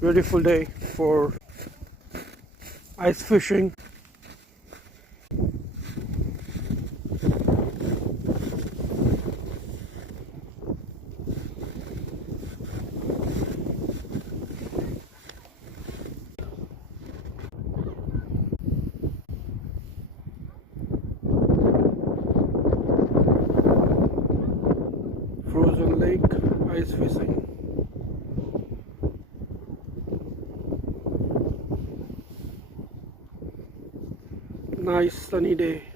Beautiful day for ice fishing. Frozen lake ice fishing. Nice sunny day.